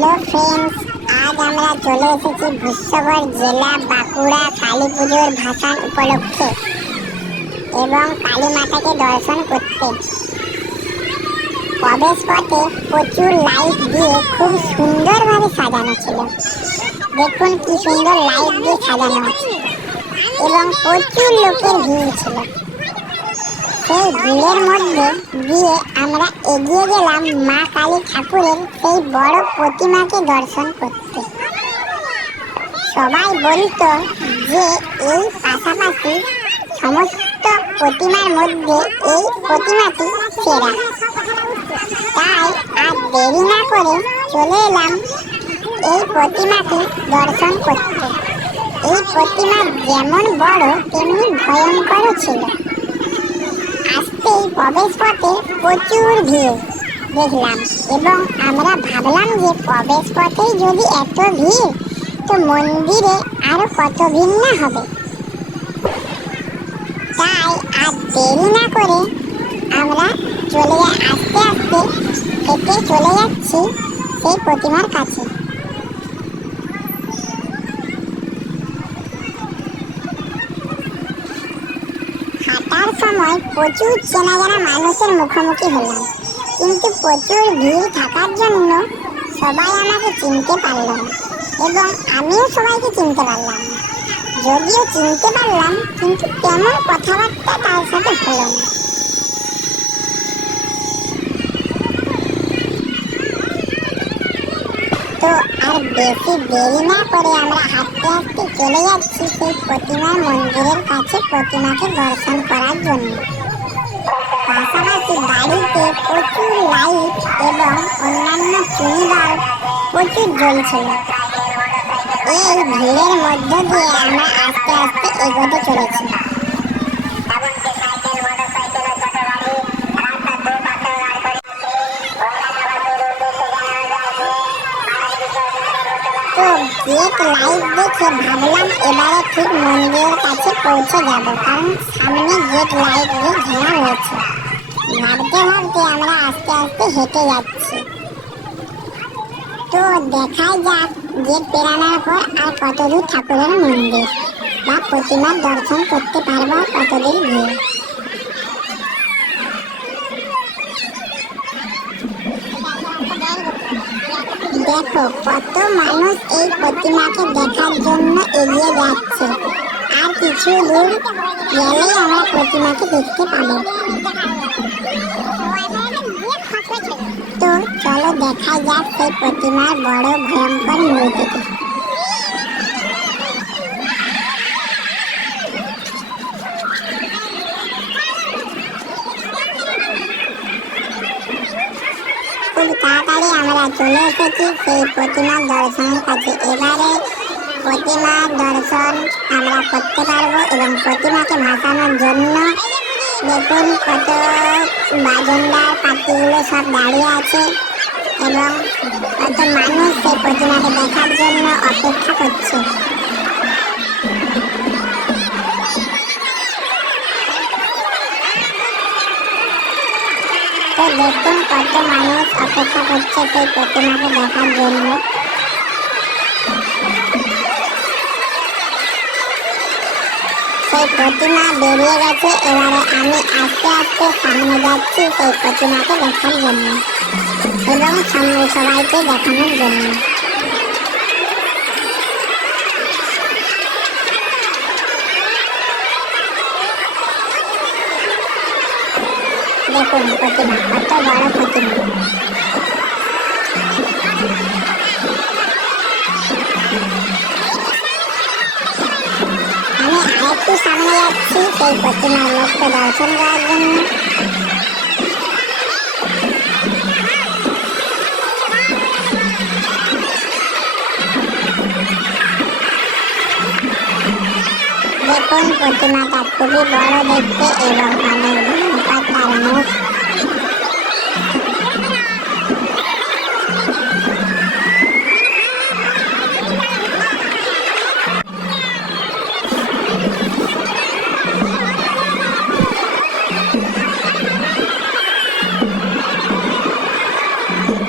Hello friends, আজ আমরা চলে এসেছি ভূষগড় জেলা বাঁকুড়া কালী পুজোর ভাসান উপলক্ষে এবং কালী মাতাকে দর্শন করতে। প্রবেশ পথে প্রচুর লাইট দিয়ে খুব সুন্দরভাবে সাজানো ছিল। দেখুন কি সুন্দর লাইট দিয়ে সাজানো আছে এবং প্রচুর লোকের ভিড় ছিল। সেই ভিড়ের মধ্যে দিয়ে আমরা এগিয়ে গেলাম মা কালী ঠাকুরের সেই বড় প্রতিমাকে দর্শন করতে। সবাই বলতো যে এই পাশাপাশি সমস্ত প্রতিমার মধ্যে এই প্রতিমাটি সেরা। তাই আর দেরি না করে চলে এলাম এই প্রতিমাটি দর্শন করতে। এই প্রতিমা যেমন বড় তেমনি ভয়ঙ্করও ছিল। আসতেই প্রবেশ পথে প্রচুর ভিড় দেখলাম এবং আমরা ভাবলাম যে প্রবেশ পথেই যদি এত ভিড়, তো মন্দিরে আরো কত ভিড় না হবে। তাই আর দেরি না করে আমরা আস্তে আস্তে হেঁটে চলে যাচ্ছি সেই প্রতিমার কাছে। হাঁটার সময় প্রচুর চেনা জানা মানুষের মুখোমুখি হলাম, কিন্তু প্রচুর ভিড় থাকার জন্য সবাই আমাকে চিনতে পারল না এবং আমিও সবাইকে চিনতে পারলাম না। যদিও চিনতে পারলাম, কিন্তু তেমন কথাবার্তা তার সাথে হলো না। তো আর বেশি দেরি না করে আমরা হাঁটতে হাঁটতে চলে যাচ্ছি সেই প্রতিমার মন্দিরের কাছে প্রতিমাকে দর্শন করার জন্য। পাশাপাশি বাড়িতে প্রচুর লাইট এবং অন্যান্য চুনি প্রচুর জ্বলছিল। এই ভিড়ের মধ্য দিয়ে আমরা আস্তে আস্তে এগোতে চলেছি। তো গেট লাইট দেখে ভাবলাম এবারে ঠিক মন্দিরের কাছে পৌঁছে যাব, কারণ সামনে গেট লাইট দিয়ে ঘেরা হয়েছে। ভাবতে ভাবতে আমরা আস্তে আস্তে হেঁটে যাচ্ছি। তো দেখাই যাক গেট পেরানোর পর আর কতদূর ঠাকুরের মন্দির বা প্রতিমার দর্শন করতে পারবো, কতদূর ভিড়। দেখো কত মানুষ এই প্রতিমাকে দেখার জন্য এগিয়ে যাচ্ছে। আর কিছু দূর গেলেই আমরা প্রতিমাকে দেখতে পাবো। তো চলো দেখা যাক সেই প্রতিমার বড় ভয়ঙ্কর মূর্তিটি। খুব তাড়াতাড়ি আমরা চলে এসেছি সেই প্রতিমার দর্শনের কাছে। এবারে প্রতিমার দর্শন আমরা করতে পারবো এবং প্রতিমাকে ভাসানোর জন্য দেখুন কত বাজনদার পার্টিগুলো সব দাঁড়িয়ে আছে এবং কত মানুষ সেই প্রতিমাকে দেখার জন্য অপেক্ষা করছে। তো দেখুন কত মানুষ অপেক্ষা করছে সেই প্রতিমাকে দেখার জন্য। সেই প্রতিমা বেরিয়ে গেছে। এবারে আমি আস্তে আস্তে সামনে যাচ্ছি সেই প্রতিমাকে দেখার জন্য এবং সবাইকে দেখানোর জন্য। দেখুন প্রতিমা, কত বড় প্রতিমা। আমি আরেকটু সামনে যাচ্ছি সেই প্রতিমার মুখকে দর্শন করার জন্য। দেখুন প্রতিমাটা খুবই বড় দেখতে এবং অনেক ভয়ঙ্কর তার মুখ।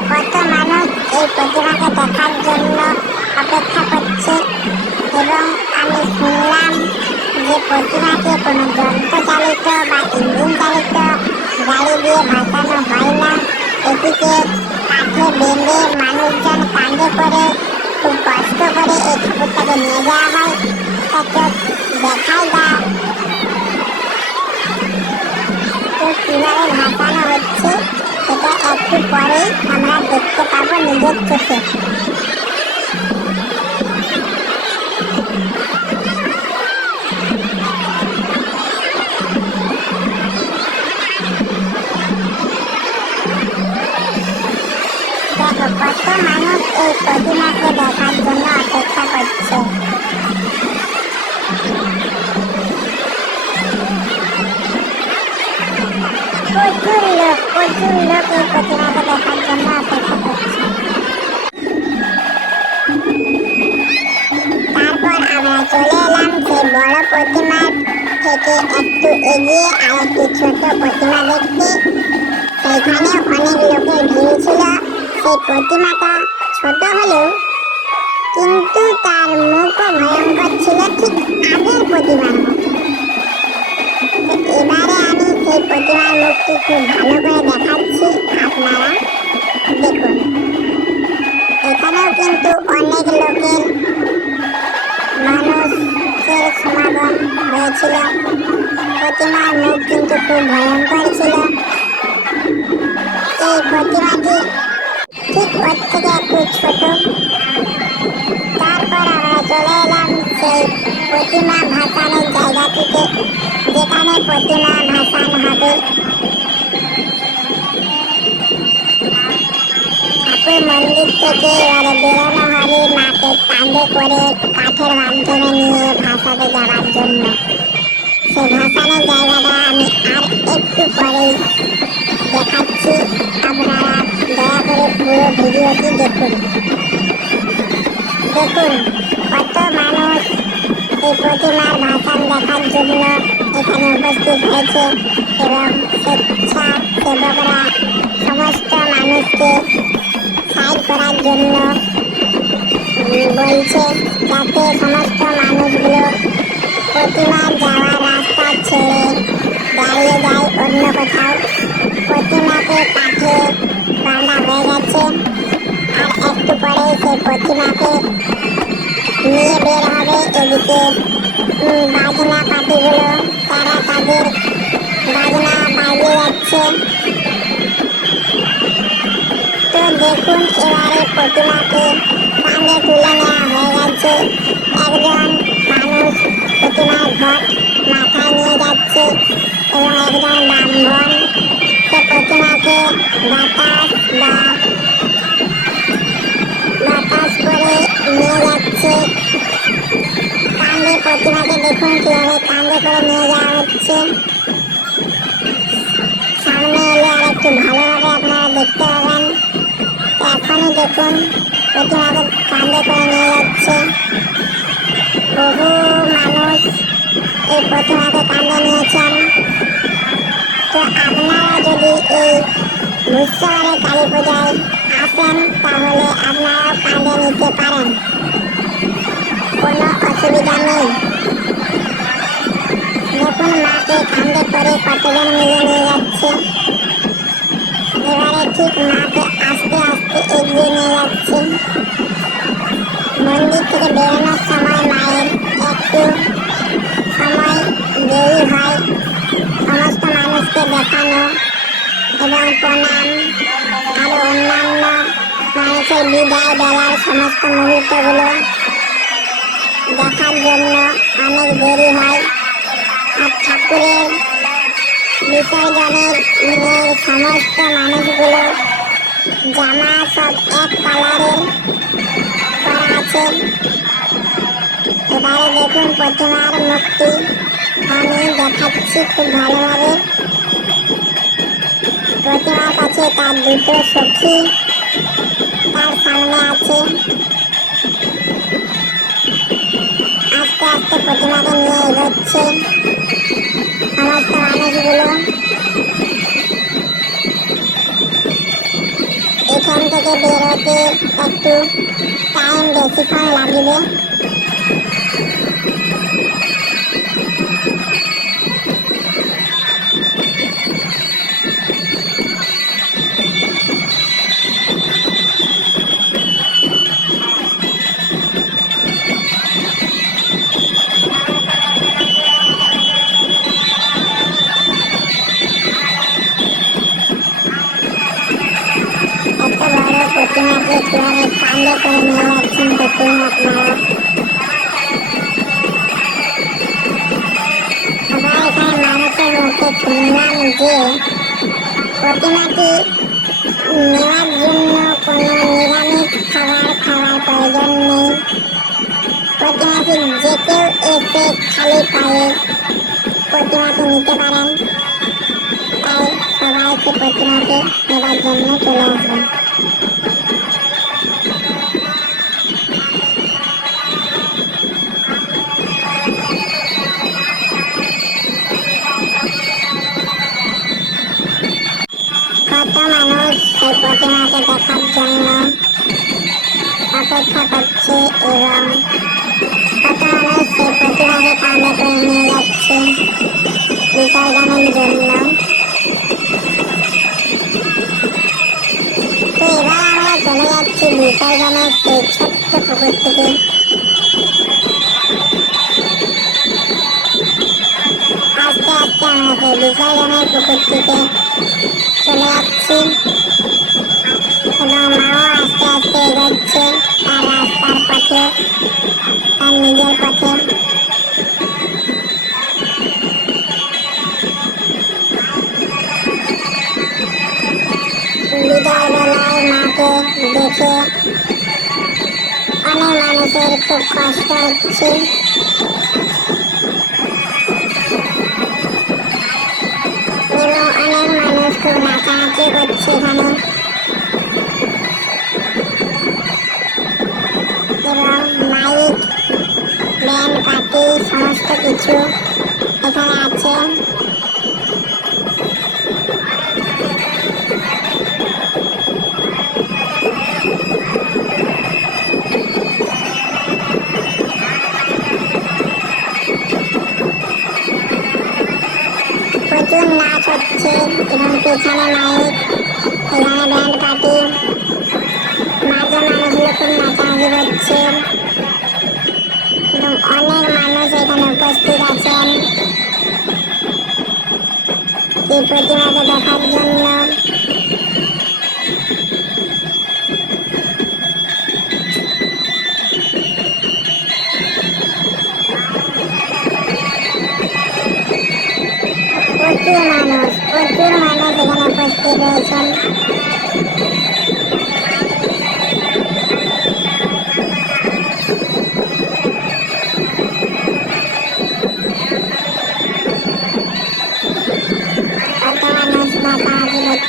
কত মানুষ এই প্রতিমাকে বেঁধে মানুষজন কাঁধে করে খুব কষ্ট করে এই ঠাকুরটাকে নিয়ে যাওয়া হয়। তা চোখ দেখাই দাও তো কিভাবে ভাসানো হচ্ছে সেটা একটু পরেই আমরা দেখতে পাবো নিজের চোখে। দেখো কত মানুষ এই প্রতিমাকে দেখার জন্য অপেক্ষা করছে। প্রচুর লোক এই প্রতিমাকে দেখার জন্য অপেক্ষা করছে। তারপর আমরা চলে এলাম সেই বড় প্রতিমার থেকে একটু এগিয়ে আরেকটি ছোট প্রতিমা দেখতে। সেইখানে অনেক লোকের ভিড় ছিল। সেই প্রতিমাটা ছোট হলেও কিন্তু তার মুখও ভয়ঙ্কর ছিল, ঠিক আগের প্রতিমার মতো। এবারে আমি সেই প্রতিমার মুখটি খুব ভালো করে দেখাচ্ছি, আপনারা দেখুন। এখানেও কিন্তু অনেক লোকের মানুষের সমাগম হয়েছিল। প্রতিমার মুখ কিন্তু খুব ভয়ঙ্কর ছিল। এই প্রতিমাটি ঠিক ওর থেকে একটু ছোট। তারপর আমরা চলে এলাম সেই প্রতিমা ভাসানের জায়গাটিতে, যেখানে প্রতিমা ভাসান হবে। ঠাকুর মন্দির থেকে এবারে বেরোনো হবে মাকে কাঁধে করে কাঠের মাধ্যমে নিয়ে ভাসাতে যাওয়ার জন্য। সেই ভাসানের জায়গাটা আমি আর একটু পরেই দেখাচ্ছি, আপনারা দয়া করে পুরো ভিডিওটি দেখুন। দেখুন কত মানুষ এই প্রতিমার ভাসান দেখার জন্য এখানে উপস্থিত হয়েছে এবং স্বেচ্ছাসেবকরা সমস্ত মানুষকে সাইড করার জন্য বলছে, যাতে সমস্ত মানুষগুলো প্রতিমার যাওয়ার রাস্তা ছেড়ে দাঁড়িয়ে যায় অন্য কোথাও। প্রতিমাকে কাঠে বাঁধা হয়ে গেছে, আর একটু পরে সেই প্রতিমাকে নিয়ে বের হবে। এদিকে বাজনা পার্টিগুলো তারা তাদের বাজনা বাজিয়ে যাচ্ছে। তো দেখুন এবারে প্রতিমাকে কাঁধে তুলে নেওয়া হয়ে গেছে। একজন মানুষ প্রতিমার ঘট মাথায় নিয়ে যাচ্ছে এবং একজন ব্রাহ্মণ সে প্রতিমাকে বাতাস করে নিয়ে যাচ্ছে। কাঁধে প্রতিমাকে দেখুন কিভাবে কাঁধে করে নিয়ে যাওয়া হচ্ছে। সামনে এলে আর একটু ভালোভাবে আপনারা দেখতে পাবেন। এখনই দেখুন প্রতিমাকে কাঁধে করে নিয়ে যাচ্ছে। বহু মানুষ এই প্রতিমাকে কাঁধে নিয়েছেন। তো আপনারা যদি এই ভূষবাড়ি কালী পূজায় আসেন তাহলে আপনারাও কাঁধে নিতে পারেন, কোনো অসুবিধা নেই। দেখুন মাকে কাঁধে করে কতজন মিলে নিয়ে যাচ্ছে। এবারে ঠিক মাকে আস্তে আস্তে এগিয়ে নিয়ে যাচ্ছে। মন্দির থেকে বেরোনোর সময় মায়ের একটু সময় দেরি হয় সমস্ত মানুষকে দেখানো এবং প্রণাম আরো অন্যান্য মানুষের বিদায় বেলার সমস্ত মুহূর্তগুলো দেখার জন্য অনেক দেরি হয়। আর ঠাকুরের বিসর্জনের সমস্ত মানুষগুলো জামা সব এক কালারের করা আছে। এবারে দেখুন প্রতিমার মুখটি আমি দেখাচ্ছি খুব ভালোভাবে। প্রতিমার কাছে তার দুটো সখী তার সামনে আছে। আস্তে আস্তে প্রতিমাকে নিয়ে এগোচ্ছে সমস্ত মানুষগুলো। এখান থেকে বেরোতে একটু টাইম বেশিক্ষণ লাগবে। প্রতিমাকে কিভাবে কাঁধে করে নিয়ে যাচ্ছেন দেখুন আপনারা। আবার এখানে মানুষের মুখে শুনলাম যে প্রতিমাটি নেওয়ার জন্য কোনো নিরামিষ খাবার খাওয়ার প্রয়োজন নেই। প্রতিমাটি যে কেউ এসে খালি পায়ে প্রতিমাটি নিতে পারেন, তাই সবাইকে প্রতিমাটি নেবার জন্য চলে আসবেন। কত মানুষ সেই প্রতিমাকে দেখার জন্য অপেক্ষা করছে এবং কত মানুষ সেই প্রতিমাকে কাঁধে করে নিয়ে যাচ্ছে বিসর্জনের জন্য। তো এবার আমরা চলে যাচ্ছি বিসর্জনের সেই ছোট্ট পুকুরটিতে। আস্তে আস্তে আমরা সেই বিসর্জনের পুকুরটিতে চলে যাচ্ছি এবং মাও আস্তে আস্তে এগোচ্ছে তার রাস্তার পথে, তার নিজের পথে। বিদায় বেলায় মাকে দেখে অনেক মানুষের খুব কষ্ট হচ্ছে এবং অনেক মানুষ খুব নাচানাচি করছে এখানে এবং মাইক, ব্যান্ড পার্টি সমস্ত কিছু এখানে আছে। প্রচুর নাচ হচ্ছে এবং পেছনে মাইক, এখানে ব্যান্ড পার্টি, মাঝে মানুষগুলো খুব নাচানাচি করছে এবং অনেক মানুষ এখানে উপস্থিত আছেন এই প্রতিমাকে দেখার জন্য। প্রচুর মানুষ এখানে উপস্থিত রয়েছেন। কত মানুষ নাচানাচি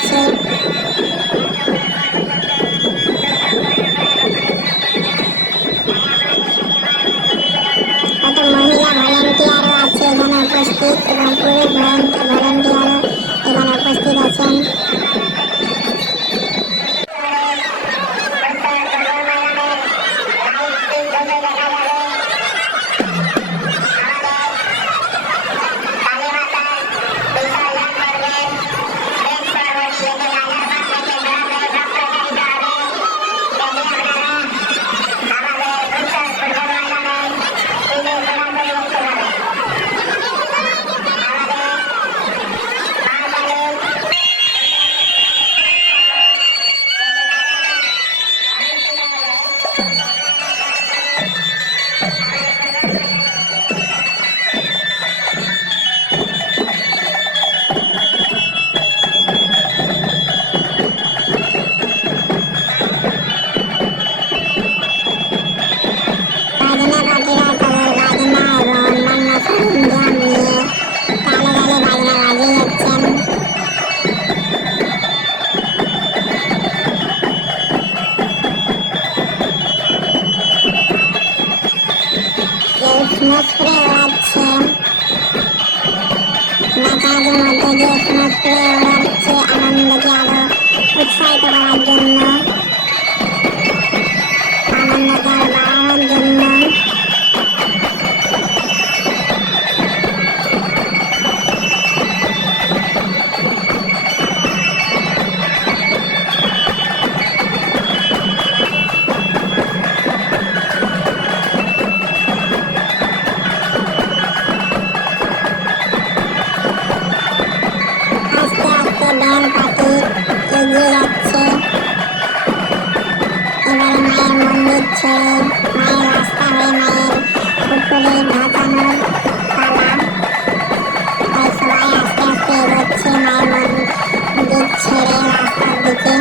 মায়ের মন্দির ছেড়ে মায়ের রাস্তা হয়ে মায়ের পুকুরে ভাসানোর পালা। তাই সবাই আস্তে আস্তে এগোচ্ছে মায়ের মন্দির ছেড়ে রাস্তার দিকে।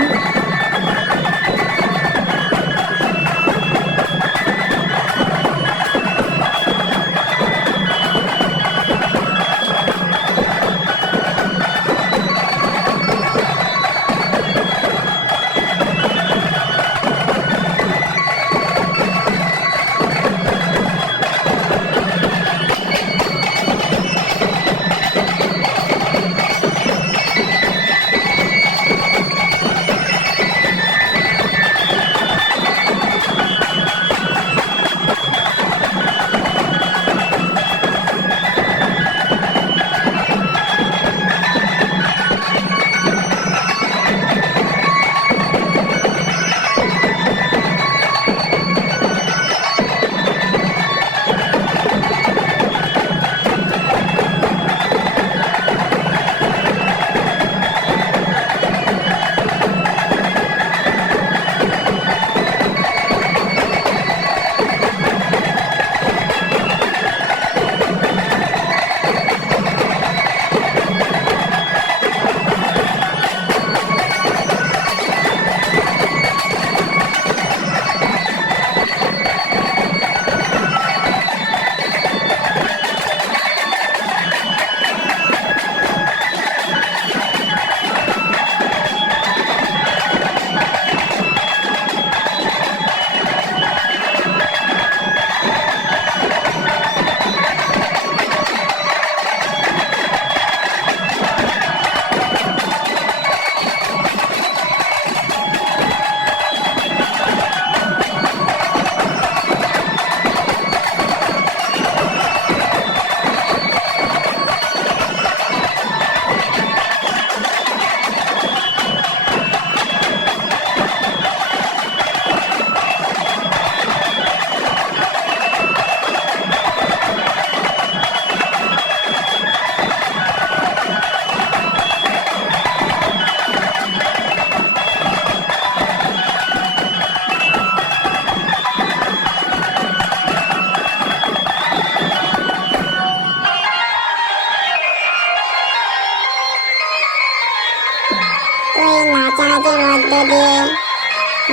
ওই নাচানাচির মধ্য দিয়ে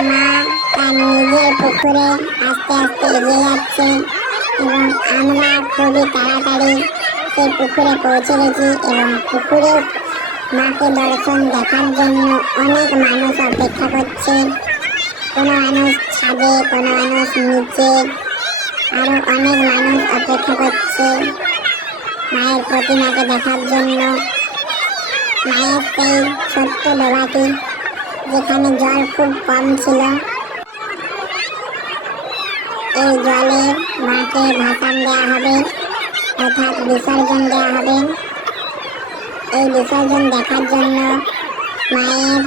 মা তার নিজের পুকুরে আস্তে আস্তে এগিয়ে যাচ্ছে এবং আমরা খুবই তাড়াতাড়ি সেই পুকুরে পৌঁছে গেছি এবং পুকুরে মাকে দর্শন দেখার জন্য অনেক মানুষ অপেক্ষা করছে। কোনো মানুষ ছাদে, কোনো মানুষ নিচে, আরো অনেক মানুষ অপেক্ষা করছে মায়ের প্রতিমাকে দেখার জন্য। মায়ের সেই ছোট্ট ডোবাটি যেখানে জল খুব কম ছিল, এই জলে মাকে ভাসান দেওয়া হবে অর্থাৎ বিসর্জন দেওয়া হবে। এই বিসর্জন দেখার জন্য মায়ের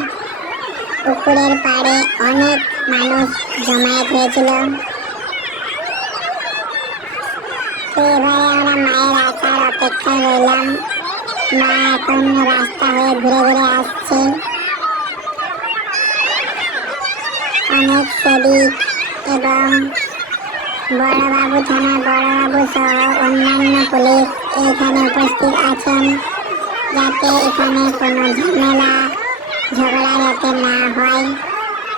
পুকুরের পাড়ে অনেক মানুষ জমায়েত হয়েছিল। তো এবারে আমরা মায়ের আসার অপেক্ষায় রইলাম। মা এখন রাস্তা হয়ে ঘুরে ঘুরে আসছে। অনেক সেবিক এবং বড়বাবু থানা বড়বাবু সহ অন্যান্য পুলিশ এখানে উপস্থিত আছেন, যাতে এখানে কোনো ঝামেলা ঝগড়া যাতে না হয়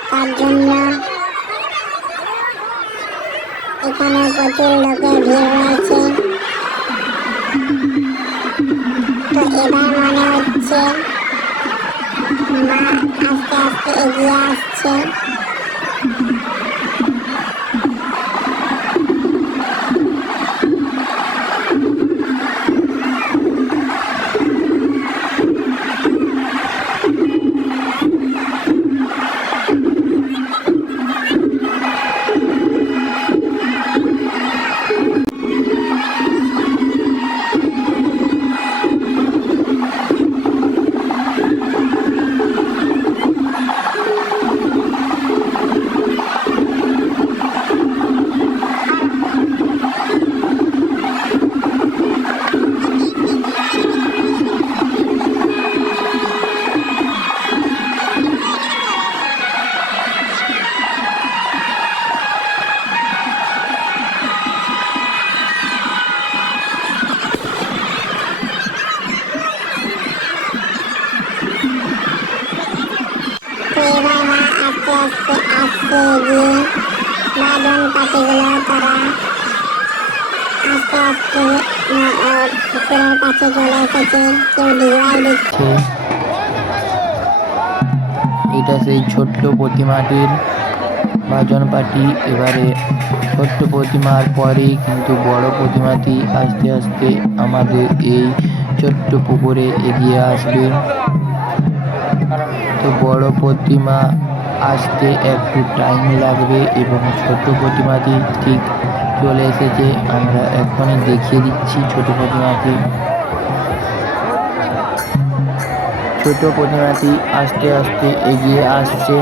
তার জন্য এখানে প্রচুর লোকের ভিড় রয়েছে। তো এবার মনে হচ্ছে মা আস্তে আস্তে এগিয়ে আসছে। বাঁধন পাখিগুলো তারা আস্তে আস্তে পুকুরের কাছে চলে এসেছে, কেউ ডিগবাই দিচ্ছে। এটা সেই ছোট্ট প্রতিমাটির বাজন পাটি। এবারে ছোট্ট প্রতিমার পরেই কিন্তু বড় প্রতিমাটি আস্তে আস্তে আমাদের এই ছোট্ট পুকুরে এগিয়ে আসবে। তো বড় প্রতিমা আসতে একটু টাইম লাগবে এবং ছোট প্রতিমাটি ঠিক চলে এসেছে। আমরা এখনই দেখিয়ে দিচ্ছি ছোট প্রতিমাটি। ছোট প্রতিমাটি আস্তে আস্তে এগিয়ে আসছে।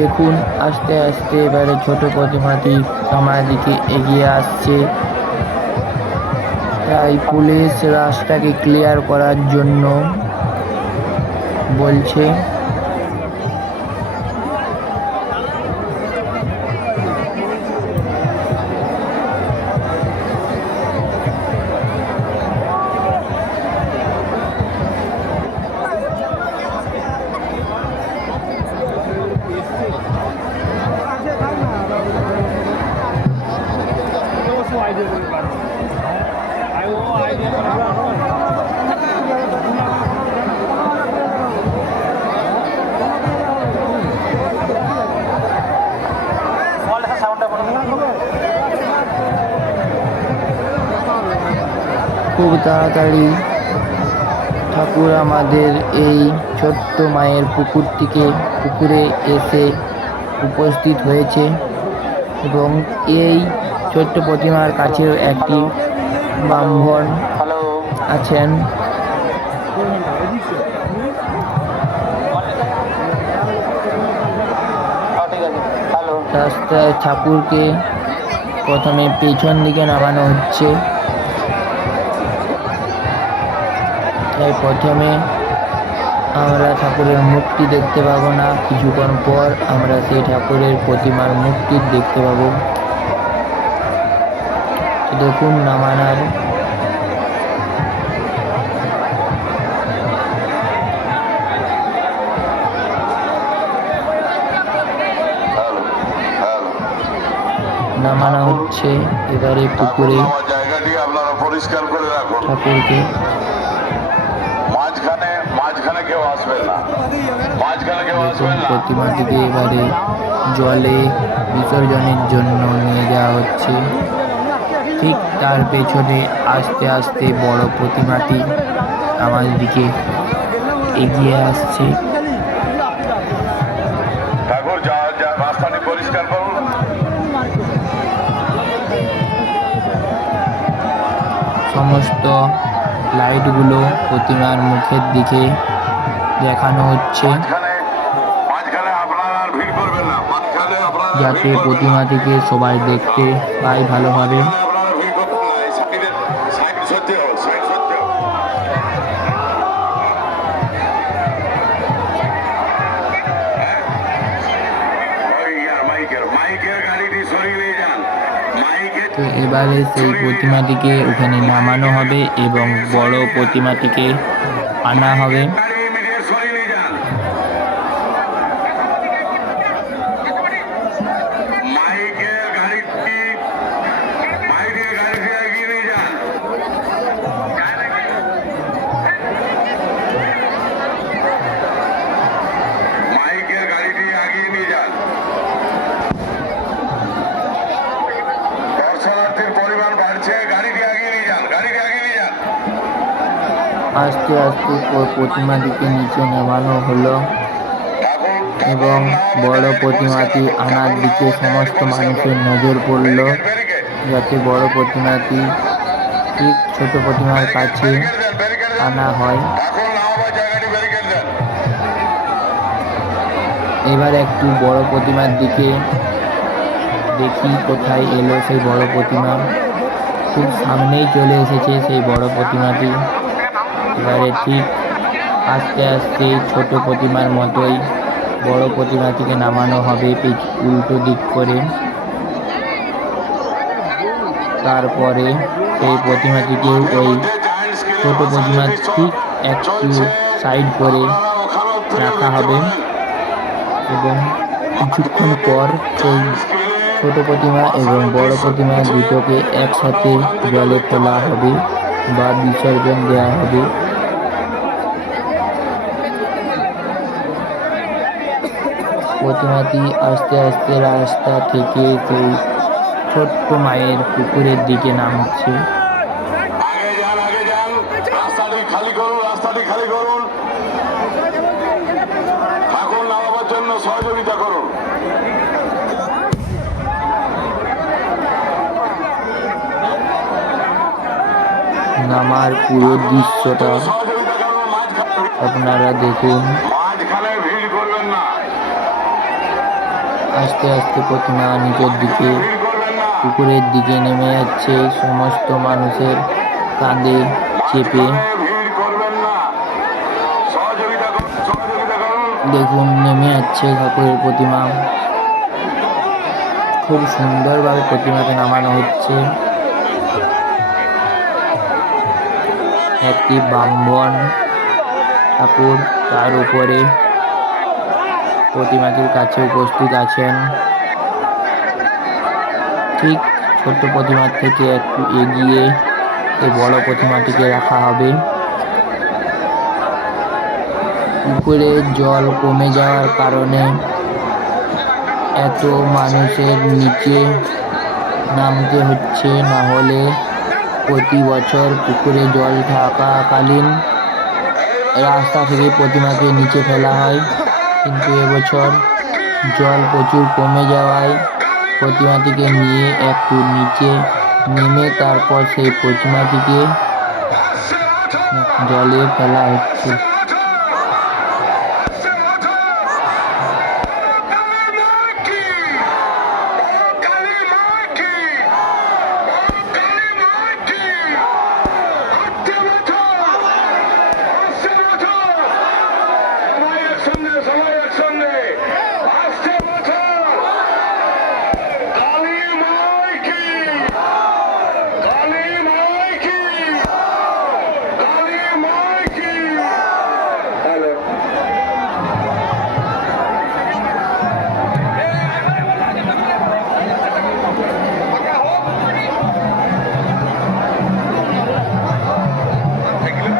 দেখুন আস্তে আস্তে এবারে ছোট প্রতিমাটি আমার দিকে এগিয়ে আসছে। তাই পুলিশ রাস্তাকে ক্লিয়ার করার জন্য বলছে। খুব তাড়াতাড়ি ঠাকুর আমাদের এই ছোট্ট মায়ের পুকুরে এসে উপস্থিত হয়েছে এবং এই ছোট্ট প্রতিমার কাছেও একটি ব্রাহ্মণ আছেন। রাস্তায় ঠাকুরকে প্রথমে পেছন দিকে নামানো হচ্ছে। তাই প্রথমে আমরা ঠাকুরের মুখটি দেখতে পাবো না, কিছুক্ষণ পর আমরা সেই ঠাকুরের প্রতিমার মুখটি দেখতে পাবো। দেখুন নামানার নামানো হচ্ছে এবারে পুকুরে ঠাকুরকে। প্রতিমাটিকে এবারে জলে বিসর্জনের জন্য নিয়ে যাওয়া হচ্ছে। ঠিক তার পেছনে আস্তে আস্তে বড় প্রতিমাটি আমার দিকে এগিয়ে আসছে। সমস্ত লাইটগুলো প্রতিমার মুখের দিকে দেখানো হচ্ছে, যাতে প্রতিমাটিকে সবাই দেখতে পায় ভালোভাবে। তো এবারে সেই প্রতিমাটিকে ওখানে নামানো হবে এবং বড় প্রতিমাটিকে আনা হবে। আস্তে আস্তে প্রতিমাটিকে নিচে নামানো হলো এবং বড় প্রতিমাটি আনার দিকে সমস্ত মানুষের নজর পড়ল, যাতে বড় প্রতিমাটি ঠিক ছোট প্রতিমার কাছে আনা হয়। এবার একটু বড় প্রতিমার দিকে দেখি কোথায় এলো সেই বড় প্রতিমা। খুব সামনেই চলে এসেছে সেই বড় প্রতিমাটি। এবারে ঠিক আস্তে আস্তে ছোট প্রতিমার মতোই বড় প্রতিমাটিকে নামানো হবে উল্টো দিক করে। তারপরে সেই প্রতিমাটিকে ওই ছোট প্রতিমার ঠিক একটু সাইড করে রাখা হবে এবং কিছুক্ষণ পর সেই ছোট প্রতিমা এবং বড় প্রতিমা দুটোকে একসাথে জলে ফেলা হবে বা বিসর্জন দেওয়া হবে। প্রতিমাটি আস্তে আস্তে রাস্তা থেকে সেই ছোট্ট মায়ের পুকুরের দিকে নামছে। রাস্তাটি খালি করুন, ঠাকুর নামাবার জন্য সহযোগিতা করুন। নামার পুরো দৃশ্যটা আপনারা দেখুন। আস্তে আস্তে প্রতিমা নিচের দিকে পুকুরের দিকে নেমে যাচ্ছে, সমস্ত মানুষের কাঁধে চেপে। দেখুন নেমে যাচ্ছে ঠাকুরের প্রতিমা। খুব সুন্দরভাবে প্রতিমাকে নামানো হচ্ছে। একটি ব্রাহ্মণ ঠাকুর তার উপরে প্রতিমাটির কাছে উপস্থিত আছেন। ঠিক ছোট্ট প্রতিমার থেকে একটু এগিয়ে এই বড় প্রতিমাটিকে রাখা হবে। পুকুরে জল কমে যাওয়ার কারণে এত মানুষের নিচে নামতে হচ্ছে, না হলে প্রতি বছর পুকুরে জল থাকাকালীন রাস্তা থেকে প্রতিমাকে নিচে ফেলা হয়, কিন্তু এবছর জল প্রচুর কমে যাওয়ায় প্রতিমাটিকে নিয়ে একটু নিচে নেমে তারপর সেই প্রতিমাটিকে জলে ফেলা হচ্ছে।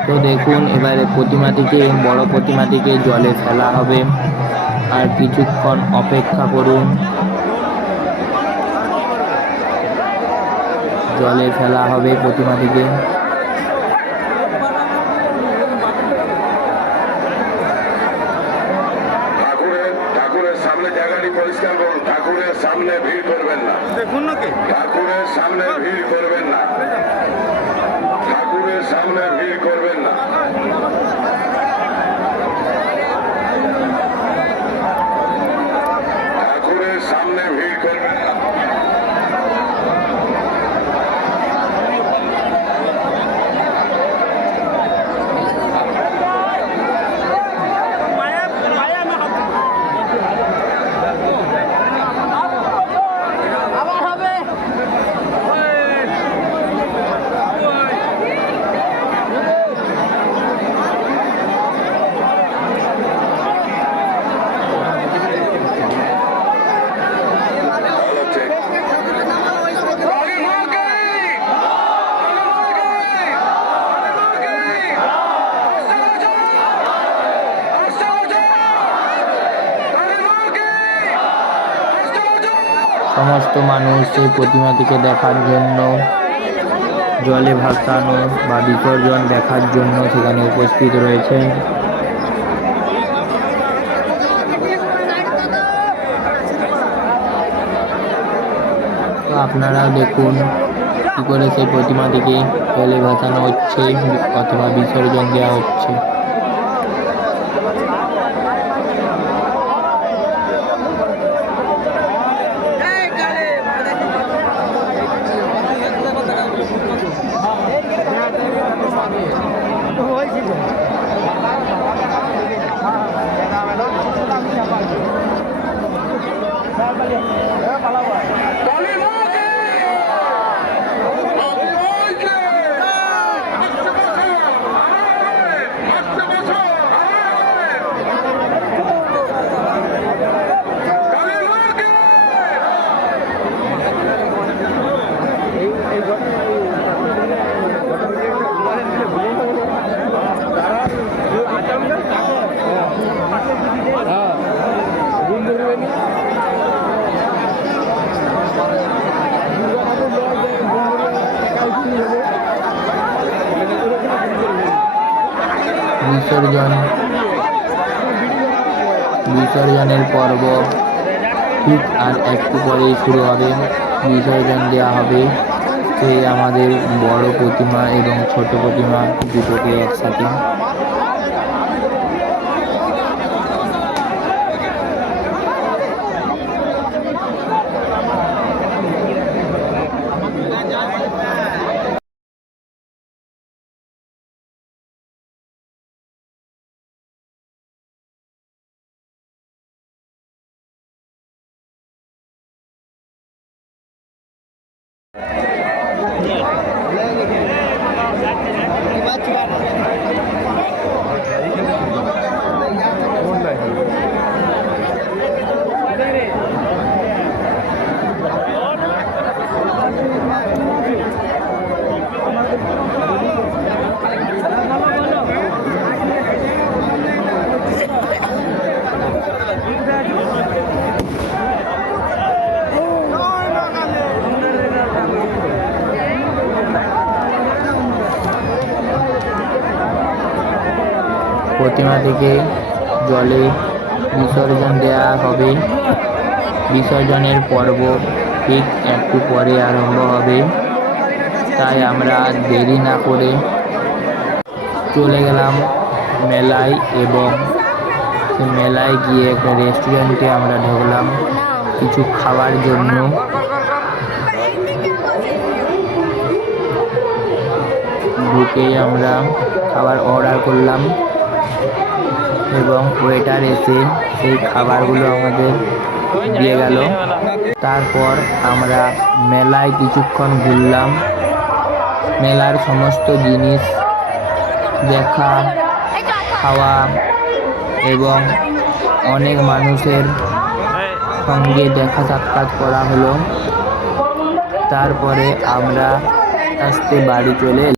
তো দেখুন এবারে প্রতিমাটিকে, বড় প্রতিমাটিকে জলে ফেলা হবে। আর কিছুক্ষণ অপেক্ষা করুন। জলে ফেলা হবে প্রতিমাটিকে। ঠাকুরের সামনে জায়গাটি পরিষ্কার করুন। ঠাকুরের সামনে ভিড় করবেন না। ঠাকুরের সামনে ভিড় করবেন না। ঠাকুর ঠাকুরের সামনে ভিড় করবেন না। ঠাকুরের সামনে ভিড় করবেন না। সমস্ত মানুষ সেই প্রতিমাটিকে দেখার জন্য, জলে ভাসানো বা বিসর্জন দেখার জন্য সেখানে উপস্থিত রয়েছে। তো আপনারাও দেখুন কি করে সেই প্রতিমাটিকে জলে ভাসানো হচ্ছে অথবা বিসর্জন দেওয়া হচ্ছে। বিসর্জনের পর্ব ঠিক আর একটু পরেই শুরু হবে। বিসর্জন দেওয়া হবে সেই আমাদের বড় প্রতিমা এবং ছোট প্রতিমা দুটোকে একসাথে। প্রতিমাটিকে জলে বিসর্জন দেওয়া হবে। বিসর্জনের পর্ব ঠিক একটু পরে আরম্ভ হবে, তাই আমরা দেরি না করে চলে গেলাম মেলায় এবং মেলায় গিয়ে একটা রেস্টুরেন্টে আমরা ঢুকলাম কিছু খাওয়ার জন্য। ঢুকেই আমরা খাবার অর্ডার করলাম এবং ওয়েটার এসে সেই খাবারগুলো আমাদের দিয়ে গেল। তারপর আমরা মেলায় কিছুক্ষণ ঘুরলাম। মেলার সমস্ত জিনিস দেখা, খাওয়া এবং অনেক মানুষের সঙ্গে দেখা সাক্ষাৎ করা হলো। তারপরে আমরা আস্তে বাড়ি চলে